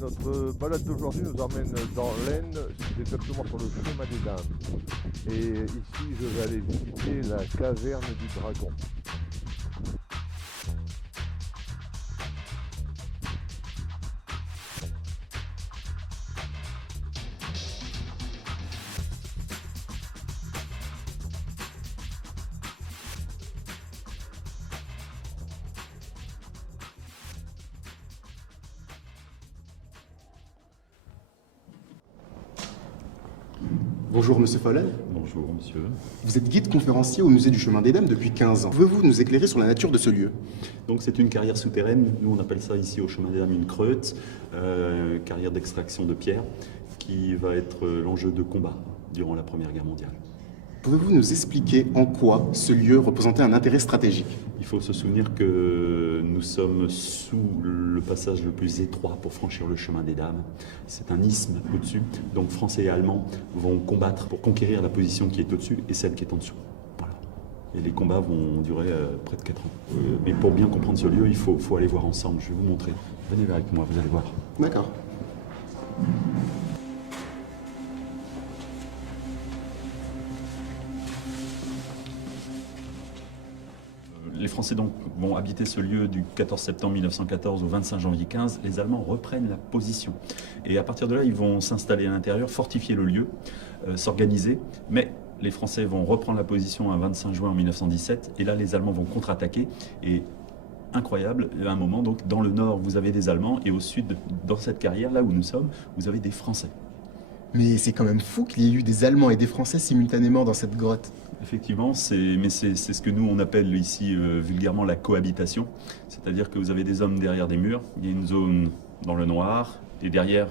Notre balade d'aujourd'hui nous emmène dans l'Aisne, c'est exactement sur le chemin des Dames. Et ici, je vais aller visiter la caverne du Dragon. Bonjour Monsieur Follet, Bonjour monsieur. vous êtes guide conférencier au musée du Chemin des Dames depuis 15 ans. Pouvez-vous nous éclairer sur la nature de ce lieu? Donc c'est une carrière souterraine, nous on appelle ça ici au Chemin des Dames une creute, carrière d'extraction de pierre, qui va être l'enjeu de combat durant la Première Guerre mondiale. Pouvez-vous nous expliquer en quoi ce lieu représentait un intérêt stratégique? Il faut se souvenir que nous sommes sous le passage le plus étroit pour franchir le Chemin des Dames. C'est un isthme au-dessus, donc Français et Allemands vont combattre pour conquérir la position qui est au-dessus et celle qui est en dessous. Voilà. Et les combats vont durer près de 4 ans. Mais pour bien comprendre ce lieu, il faut aller voir ensemble. Je vais vous montrer. Venez avec moi, vous allez voir. D'accord. Les Français donc vont habiter ce lieu du 14 septembre 1914 au 25 janvier 15. Les Allemands reprennent la position. Et à partir de là, ils vont s'installer à l'intérieur, fortifier le lieu, s'organiser. Mais les Français vont reprendre la position un 25 juin en 1917. Et là, les Allemands vont contre-attaquer. Et incroyable, à un moment, donc, dans le nord, vous avez des Allemands. Et au sud, dans cette carrière, là où nous sommes, vous avez des Français. Mais c'est quand même fou qu'il y ait eu des Allemands et des Français simultanément dans cette grotte. Effectivement, c'est ce que nous on appelle ici vulgairement la cohabitation. C'est-à-dire que vous avez des hommes derrière des murs, il y a une zone dans le noir, et derrière,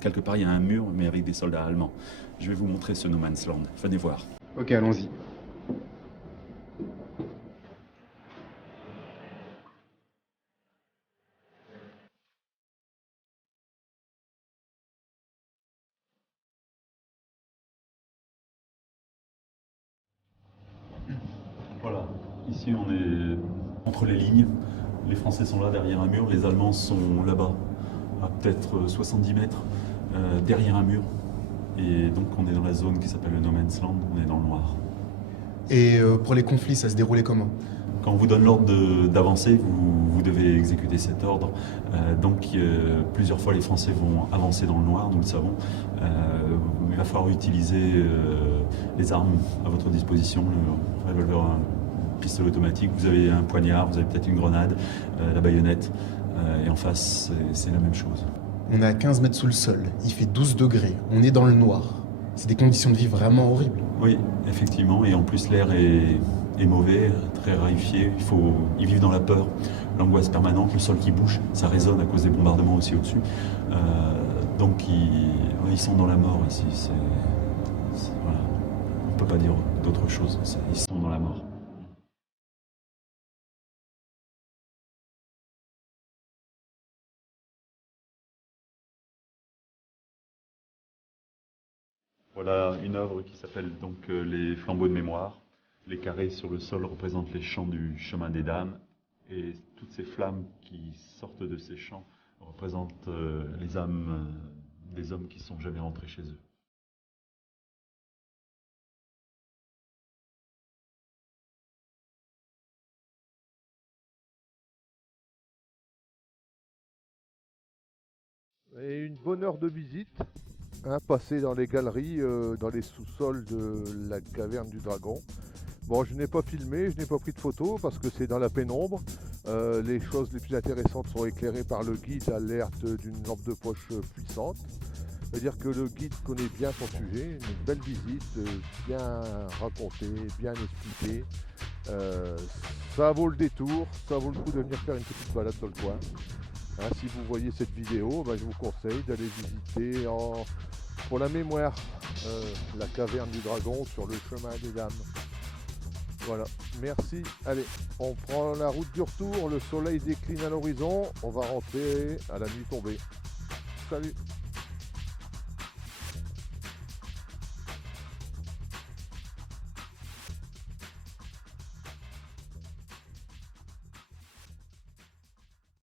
quelque part, il y a un mur, mais avec des soldats allemands. Je vais vous montrer ce No Man's Land. Venez voir. Ok, allons-y. Voilà, ici on est entre les lignes. Les Français sont là derrière un mur, les Allemands sont là-bas, à peut-être 70 mètres, derrière un mur. Et donc on est dans la zone qui s'appelle le No Man's Land, on est dans le noir. Et pour les conflits, ça se déroulait comment? Quand on vous donne l'ordre d'avancer, vous devez exécuter cet ordre. Plusieurs fois les Français vont avancer dans le noir, nous le savons. Il va falloir utiliser les armes à votre disposition, le revolver, le pistolet automatique, vous avez un poignard, vous avez peut-être une grenade, la baïonnette, et en face c'est la même chose. On est à 15 mètres sous le sol, il fait 12 degrés, on est dans le noir. C'est des conditions de vie vraiment horribles. Oui, effectivement, et en plus l'air est mauvais, très raréfié, ils vivent dans la peur, l'angoisse permanente, le sol qui bouge, ça résonne à cause des bombardements aussi au-dessus. Donc ils sont dans la mort ici, voilà. On ne peut pas dire d'autre chose, ils sont dans la mort. Voilà une œuvre qui s'appelle donc les flambeaux de mémoire. Les carrés sur le sol représentent les champs du chemin des Dames et toutes ces flammes qui sortent de ces champs représentent les âmes des hommes qui ne sont jamais rentrés chez eux. Et une bonne heure de visite, passer dans les galeries, dans les sous-sols de la caverne du Dragon. Bon, je n'ai pas filmé, je n'ai pas pris de photos parce que c'est dans la pénombre. Les choses les plus intéressantes sont éclairées par le guide à l'aide d'une lampe de poche puissante. C'est-à-dire que le guide connaît bien son sujet, une belle visite, bien racontée, bien expliquée. Ça vaut le détour, ça vaut le coup de venir faire une petite balade dans le coin. Hein, si vous voyez cette vidéo, je vous conseille d'aller visiter pour la mémoire la caverne du Dragon sur le chemin des Dames. Voilà, merci. Allez, on prend la route du retour, le soleil décline à l'horizon, on va rentrer à la nuit tombée. Salut!